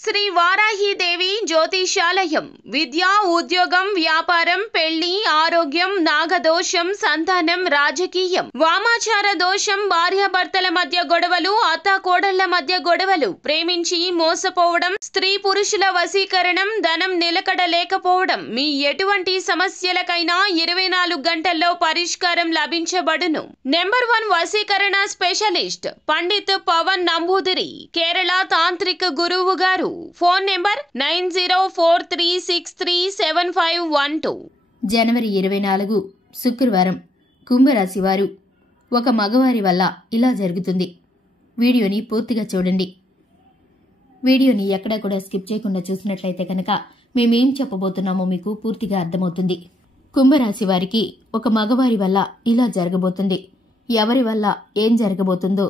శ్రీ వారాహీదేవి జ్యోతిషాలయం విద్య, ఉద్యోగం, వ్యాపారం, పెళ్లి, ఆరోగ్యం, నాగదోషం, సంతానం, రాజకీయం, వామాచార దోషం, భార్యాభర్తల మధ్య గొడవలు, అత్తాకోడళ్ల మధ్య గొడవలు, ప్రేమించి మోసపోవడం, స్త్రీ పురుషుల వశీకరణం, ధనం నిలకడ లేకపోవడం, మీ ఎటువంటి సమస్యలకైనా 24 గంటల్లో పరిష్కారం లభించబడును. నెంబర్ 1 వశీకరణ స్పెషలిస్ట్ పండిత్ పవన్ నంబూదిరి, కేరళ తాంత్రిక గురువు గారు. Phone number 9043637512. జనవరి 24 శుక్రవారం కుంభరాశి వారు. ఒక మగవారి వల్ల ఇలా జరుగుతుంది. వీడియోని పూర్తిగా చూడండి. వీడియోని ఎక్కడా కూడా స్కిప్ చేయకుండా చూసినట్లయితే కనుక మేమేం చెప్పబోతున్నామో మీకు పూర్తిగా అర్థమవుతుంది. కుంభరాశి వారికి ఒక మగవారి వల్ల ఇలా జరగబోతుంది. ఎవరి వల్ల ఏం జరగబోతుందో,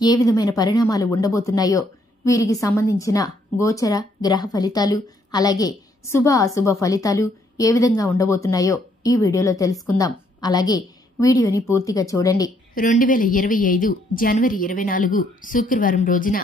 ఏ విధమైన పరిణామాలు ఉండబోతున్నాయో, వీరికి సంబంధించిన గోచర గ్రహ ఫలితాలు, అలాగే శుభ అశుభ ఫలితాలు ఏ విధంగా ఉండబోతున్నాయో ఈ వీడియోలో తెలుసుకుందాం. అలాగే వీడియోని పూర్తిగా చూడండి. 2025 జనవరి 24 శుక్రవారం రోజున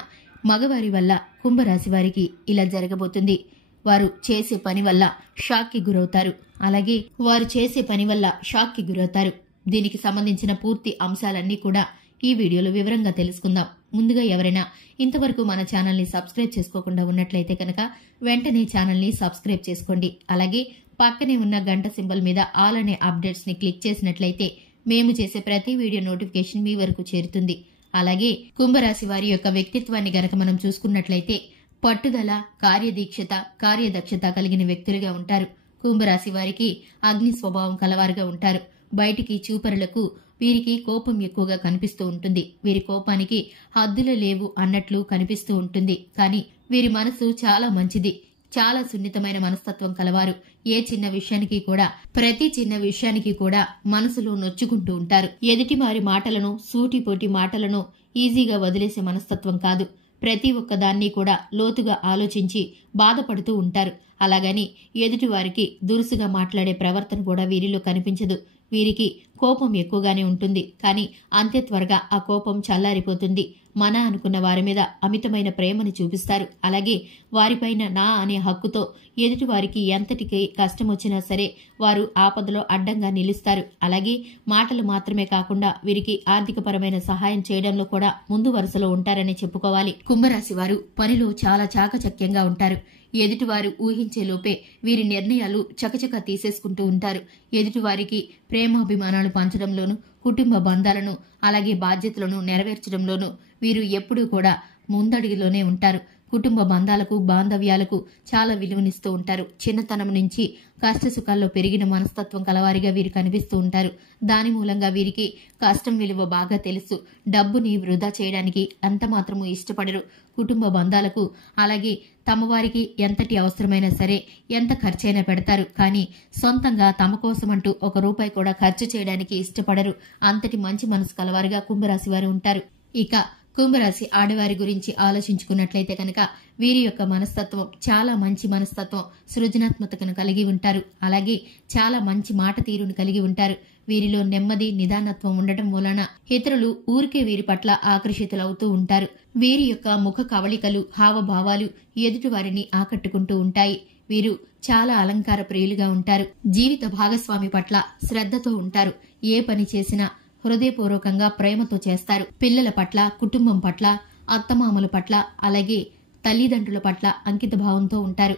మగవారి వల్ల కుంభరాశి వారికి ఇలా జరగబోతుంది. వారు చేసే పని వల్ల షాక్కి గురవుతారు. అలాగే వారు చేసే పని వల్ల షాక్కి గురవుతారు. దీనికి సంబంధించిన పూర్తి అంశాలన్నీ కూడా ఈ వీడియోలో వివరంగా తెలుసుకుందాం. ముందుగా ఎవరైనా ఇంతవరకు మన ఛానల్ని సబ్స్క్రైబ్ చేసుకోకుండా ఉన్నట్లయితే కనుక వెంటనే ఛానల్ని సబ్స్క్రైబ్ చేసుకోండి. అలాగే పక్కనే ఉన్న గంట సింబల్ మీద ఆల్ అనే అప్డేట్స్ ని క్లిక్ చేసినట్లయితే మేము చేసే ప్రతి వీడియో నోటిఫికేషన్ మీ వరకు చేరుతుంది. అలాగే కుంభరాశి వారి యొక్క వ్యక్తిత్వాన్ని గనక మనం చూసుకున్నట్లయితే పట్టుదల, కార్యదీక్షత, కార్యదక్షత కలిగిన వ్యక్తులుగా ఉంటారు. కుంభరాశి వారికి అగ్ని స్వభావం కలవారుగా ఉంటారు. బయటికి చూపరులకు వీరికి కోపం ఎక్కువగా కనిపిస్తూ ఉంటుంది. వీరి కోపానికి హద్దులు లేవు అన్నట్లు కనిపిస్తూ ఉంటుంది. కానీ వీరి మనసు చాలా మంచిది. చాలా సున్నితమైన మనస్తత్వం కలవారు. ఏ చిన్న విషయానికి కూడా, ప్రతి చిన్న విషయానికి కూడా మనసులో నొచ్చుకుంటూ ఉంటారు. ఎదుటి వారి మాటలను, సూటిపోటి మాటలను ఈజీగా వదిలేసే మనస్తత్వం కాదు. ప్రతి ఒక్కదాన్ని కూడా లోతుగా ఆలోచించి బాధపడుతూ ఉంటారు. అలాగని ఎదుటి వారికి దురుసుగా మాట్లాడే ప్రవర్తన కూడా వీరిలో కనిపించదు. వీరికి కోపం ఎక్కువగానే ఉంటుంది. కానీ అంతే త్వరగా ఆ కోపం చల్లారిపోతుంది. మన అనుకున్న వారి మీద అమితమైన ప్రేమను చూపిస్తారు. అలాగే వారిపైన నా అనే హక్కుతో ఎదుటి వారికి ఎంతటికి కష్టం వచ్చినా సరే వారు ఆపదలో అడ్డంగా నిలుస్తారు. అలాగే మాటలు మాత్రమే కాకుండా వీరికి ఆర్థికపరమైన సహాయం చేయడంలో కూడా ముందు వరుసలో ఉంటారని చెప్పుకోవాలి. కుంభరాశి వారు పనిలో చాలా చాకచక్యంగా ఉంటారు. ఎదుటివారు ఊహించే లోపే వీరి నిర్ణయాలు చకచక తీసేసుకుంటూ ఉంటారు. ఎదుటివారికి ప్రేమాభిమానాలు పంచడంలోనూ, కుటుంబ బంధాలను అలాగే బాధ్యతలను నెరవేర్చడంలోనూ వీరు ఎప్పుడూ కూడా ముందడుగులోనే ఉంటారు. కుటుంబ బంధాలకు, బాంధవ్యాలకు చాలా విలువనిస్తూ ఉంటారు. చిన్నతనం నుంచి కష్టసుఖాల్లో పెరిగిన మనస్తత్వం కలవారిగా వీరు కనిపిస్తూ ఉంటారు. దాని మూలంగా వీరికి కష్టం విలువ బాగా తెలుసు. డబ్బుని వృధా చేయడానికి అంత మాత్రము ఇష్టపడరు. కుటుంబ బంధాలకు అలాగే తమ వారికి ఎంతటి అవసరమైనా సరే ఎంత ఖర్చైనా పెడతారు. కానీ సొంతంగా తమ కోసమంటూ 1 రూపాయి కూడా ఖర్చు చేయడానికి ఇష్టపడరు. అంతటి మంచి మనసు కలవారిగా కుంభరాశి వారు ఉంటారు. ఇక కుంభరాశి ఆడవారి గురించి ఆలోచించుకున్నట్లయితే కనుక వీరి యొక్క మనస్తత్వం చాలా మంచి మనస్తత్వం, సృజనాత్మకతను కలిగి ఉంటారు. అలాగే చాలా మంచి మాట తీరును కలిగి ఉంటారు. వీరిలో నెమ్మది, నిదానత్వం ఉండటం వలన ఇతరులు ఊరికే వీరి పట్ల ఆకర్షితులవుతూ ఉంటారు. వీరి యొక్క ముఖ కవళికలు, హావభావాలు ఎదుటి వారిని ఆకట్టుకుంటూ ఉంటాయి. వీరు చాలా అలంకార ప్రియులుగా ఉంటారు. జీవిత భాగస్వామి పట్ల శ్రద్ధతో ఉంటారు. ఏ పని చేసినా హృదయపూర్వకంగా ప్రేమతో చేస్తారు. పిల్లల పట్ల, కుటుంబం పట్ల, అత్తమామల పట్ల అలాగే తల్లిదండ్రుల పట్ల అంకిత భావంతో ఉంటారు.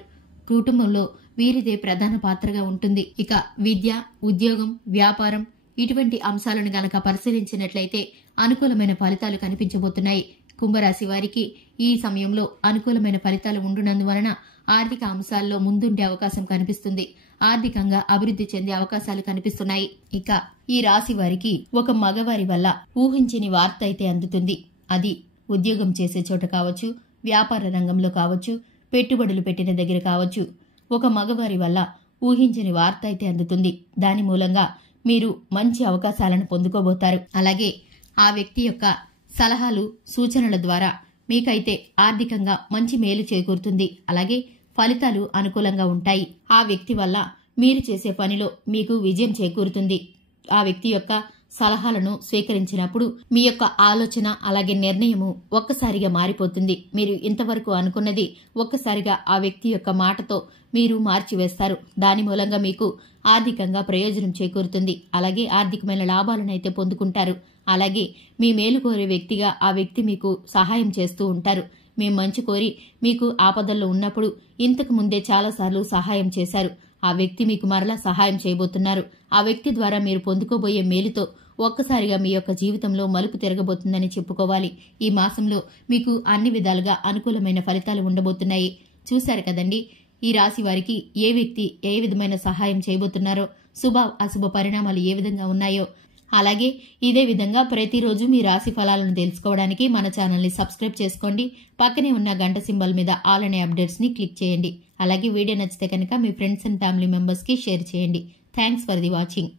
కుటుంబంలో వీరిదే ప్రధాన పాత్రగా ఉంటుంది. ఇక విద్య, ఉద్యోగం, వ్యాపారం ఇటువంటి అంశాలను గనక పరిశీలించినట్లయితే అనుకూలమైన ఫలితాలు కనిపించబోతున్నాయి. కుంభరాశి వారికి ఈ సమయంలో అనుకూలమైన ఫలితాలు ఉండునందువలన ఆర్థిక అంశాల్లో ముందుండే అవకాశం కనిపిస్తుంది. ఆర్థికంగా అభివృద్ధి చెందే అవకాశాలు కనిపిస్తున్నాయి. ఇక ఈ రాశి వారికి ఒక మగవారి వల్ల ఊహించని వార్త అయితే అందుతుంది. అది ఉద్యోగం చేసే చోట కావచ్చు, వ్యాపార రంగంలో కావచ్చు, పెట్టుబడులు పెట్టిన దగ్గర కావచ్చు. ఒక మగవారి వల్ల ఊహించని వార్త అయితే అందుతుంది. దాని మూలంగా మీరు మంచి అవకాశాలను పొందుకోబోతారు. అలాగే ఆ వ్యక్తి యొక్క సలహాలు, సూచనల ద్వారా మీకైతే ఆర్థికంగా మంచి మేలు చేకూరుతుంది. అలాగే ఫలితాలు అనుకూలంగా ఉంటాయి. ఆ వ్యక్తి వల్ల మీరు చేసే పనిలో మీకు విజయం చేకూరుతుంది. ఆ వ్యక్తి యొక్క సలహాలను స్వీకరించినప్పుడు మీ యొక్క ఆలోచన అలాగే నిర్ణయము ఒక్కసారిగా మారిపోతుంది. మీరు ఇంతవరకు అనుకున్నది ఒక్కసారిగా ఆ వ్యక్తి యొక్క మాటతో మీరు మార్చివేస్తారు. దాని మూలంగా మీకు ఆర్థికంగా ప్రయోజనం చేకూరుతుంది. అలాగే ఆర్థికమైన లాభాలనైతే పొందుకుంటారు. అలాగే మీ మేలు కోరే వ్యక్తిగా ఆ వ్యక్తి మీకు సహాయం చేస్తూ ఉంటారు. మీ మంచి కోరి మీకు ఆపదల్లో ఉన్నప్పుడు ఇంతకు ముందే చాలాసార్లు సహాయం చేశారు. ఆ వ్యక్తి మీకు మరలా సహాయం చేయబోతున్నారు. ఆ వ్యక్తి ద్వారా మీరు పొందుకోబోయే మేలుతో ఒక్కసారిగా మీ యొక్క జీవితంలో మలుపు తిరగబోతుందని చెప్పుకోవాలి. ఈ మాసంలో మీకు అన్ని విధాలుగా అనుకూలమైన ఫలితాలు ఉండబోతున్నాయి. చూశారు కదండి, ఈ రాశి వారికి ఏ వ్యక్తి ఏ విధమైన సహాయం చేయబోతున్నారో, శుభ అశుభ పరిణామాలు ఏ విధంగా ఉన్నాయో. అలాగే ఇదే విధంగా ప్రతిరోజు మీ రాశి ఫలాలను తెలుసుకోవడానికి మన ఛానల్ని సబ్స్క్రైబ్ చేసుకోండి. పక్కనే ఉన్న గంట సింబల్ మీద ఆల్ అనే అప్డేట్స్ని క్లిక్ చేయండి. అలాగే వీడియో నచ్చితే కనుక మీ ఫ్రెండ్స్ అండ్ ఫ్యామిలీ మెంబర్స్కి షేర్ చేయండి. Thanks for the watching.